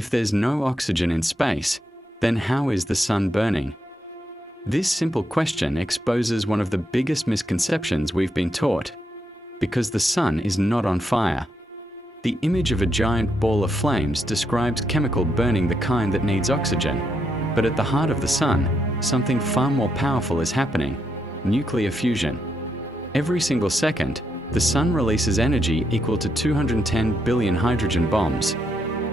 If there's no oxygen in space, then how is the sun burning? This simple question exposes one of the biggest misconceptions we've been taught. Because the sun is not on fire. The image of a giant ball of flames describes chemical burning, the kind that needs oxygen. But at the heart of the sun, something far more powerful is happening: nuclear fusion. Every single second, the sun releases energy equal to 210 billion hydrogen bombs.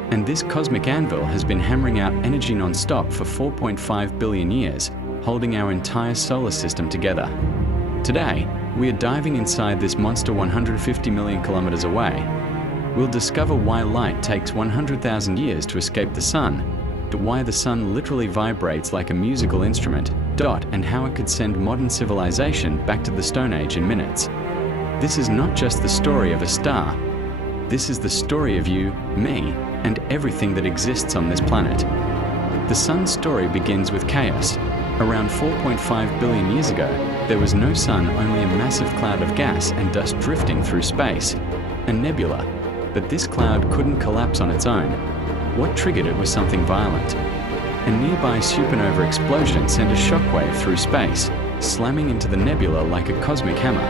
And this cosmic anvil has been hammering out energy non-stop for 4.5 billion years, holding our entire solar system together. Today, we are diving inside this monster 150 million kilometers away. We'll discover why light takes 100,000 years to escape the sun, why the sun literally vibrates like a musical instrument, and how it could send modern civilization back to the Stone Age in minutes. This is not just the story of a star. This is the story of you, me, and everything that exists on this planet. The sun's story begins with chaos. Around 4.5 billion years ago, there was no sun, only a massive cloud of gas and dust drifting through space, a nebula. But this cloud couldn't collapse on its own. What triggered it was something violent. A nearby supernova explosion sent a shockwave through space, slamming into the nebula like a cosmic hammer.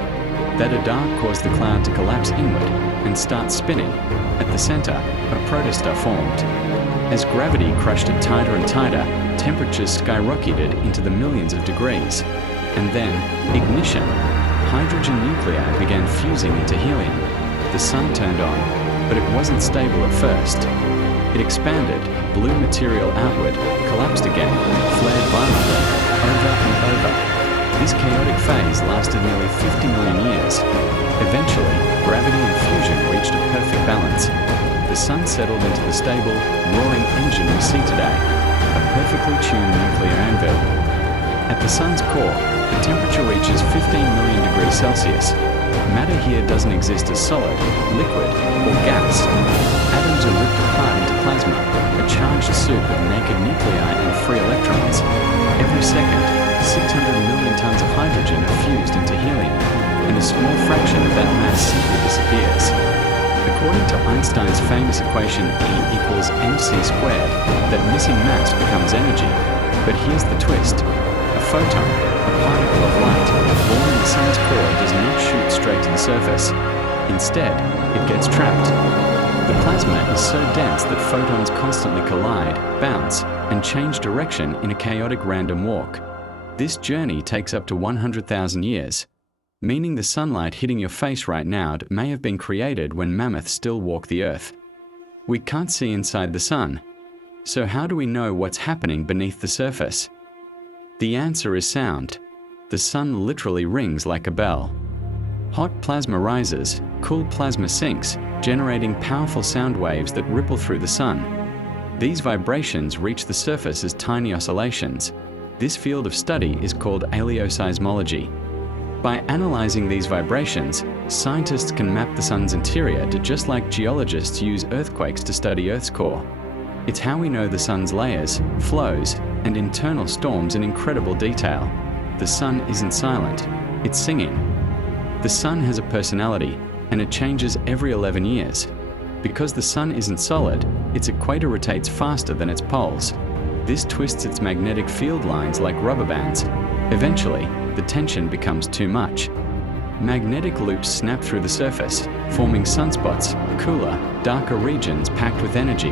That dark caused the cloud to collapse inward and start spinning. At the center, a protostar formed. As gravity crushed it tighter and tighter, temperatures skyrocketed into the millions of degrees. And then, ignition. Hydrogen nuclei began fusing into helium. The sun turned on, but it wasn't stable at first. It expanded, blew material outward, collapsed again, flared violently, over and over. This chaotic phase lasted nearly 50 million years. Eventually, gravity and fusion reached a perfect balance. The sun settled into the stable, roaring engine we see today, a perfectly tuned nuclear anvil. At the sun's core, the temperature reaches 15 million degrees Celsius. Matter here doesn't exist as solid, liquid, or gas. Atoms are ripped apart into plasma, a charged soup of naked nuclei and free electrons. Every second, 600 million tons of hydrogen are fused into helium, and a small fraction of that mass simply disappears. According to Einstein's famous equation E=mc², that missing mass becomes energy. But here's the twist. A photon, a particle of light, born in the sun's core, does not shoot straight to the surface. Instead, it gets trapped. The plasma is so dense that photons constantly collide, bounce, and change direction in a chaotic random walk. This journey takes up to 100,000 years, meaning the sunlight hitting your face right now may have been created when mammoths still walk the earth. We can't see inside the sun. So how do we know what's happening beneath the surface? The answer is sound. The sun literally rings like a bell. Hot plasma rises, cool plasma sinks, generating powerful sound waves that ripple through the sun. These vibrations reach the surface as tiny oscillations. This field of study is called aleoseismology. By analyzing these vibrations, scientists can map the sun's interior to just like geologists use earthquakes to study Earth's core. It's how we know the sun's layers, flows, and internal storms in incredible detail. The sun isn't silent, it's singing. The sun has a personality, and it changes every 11 years. Because the sun isn't solid, its equator rotates faster than its poles. This twists its magnetic field lines like rubber bands. Eventually, the tension becomes too much. Magnetic loops snap through the surface, forming sunspots, cooler, darker regions packed with energy.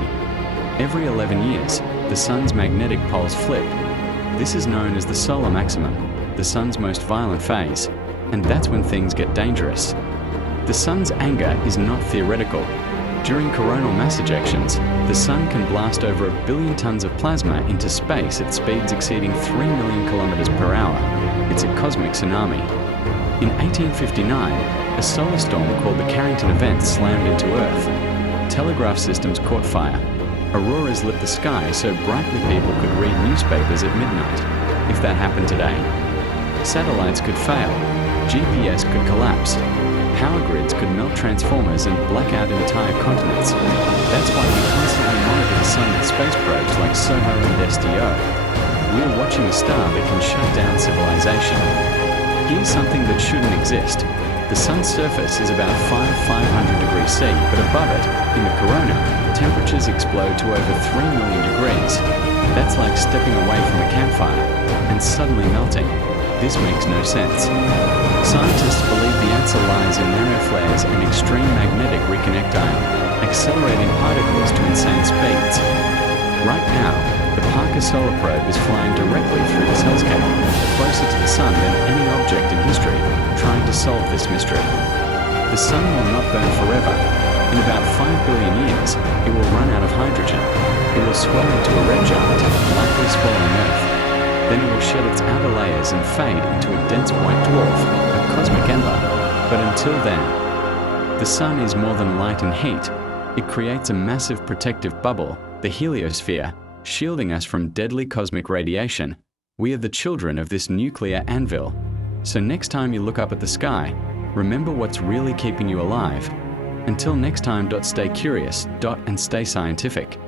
Every 11 years, the sun's magnetic poles flip. This is known as the solar maximum, the sun's most violent phase, and that's when things get dangerous. The sun's anger is not theoretical. During coronal mass ejections, the sun can blast over 1 billion tons of plasma into space at speeds exceeding 3 million kilometers per hour. It's a cosmic tsunami. In 1859, a solar storm called the Carrington Event slammed into Earth. Telegraph systems caught fire. Auroras lit the sky so brightly people could read newspapers at midnight. If that happened today, satellites could fail, GPS could collapse, power grids could melt transformers and black out entire continents. That's why we constantly monitor the sun with space probes like SOHO and SDO. We're watching a star that can shut down civilization. Here's something that shouldn't exist. The sun's surface is about 500 degrees C, but above it, in the corona, temperatures explode to over 3 million degrees. That's like stepping away from a campfire and suddenly melting. This makes no sense. Scientists believe the answer lies in nano flares and extreme magnetic reconnection, accelerating particles to insane speeds. Right now, the Parker Solar Probe is flying directly through this hellscape, closer to the Sun than any object in history, trying to solve this mystery. The Sun will not burn forever. In about 5 billion years, it will run out of hydrogen. It will swell into a red giant, likely swallowing Earth. Then it will shed its outer layers and fade into a dense white dwarf, a cosmic ember. But until then, the Sun is more than light and heat. It creates a massive protective bubble, the heliosphere, shielding us from deadly cosmic radiation. We are the children of this nuclear anvil. So next time you look up at the sky, remember what's really keeping you alive. Until next time, stay curious, and stay scientific.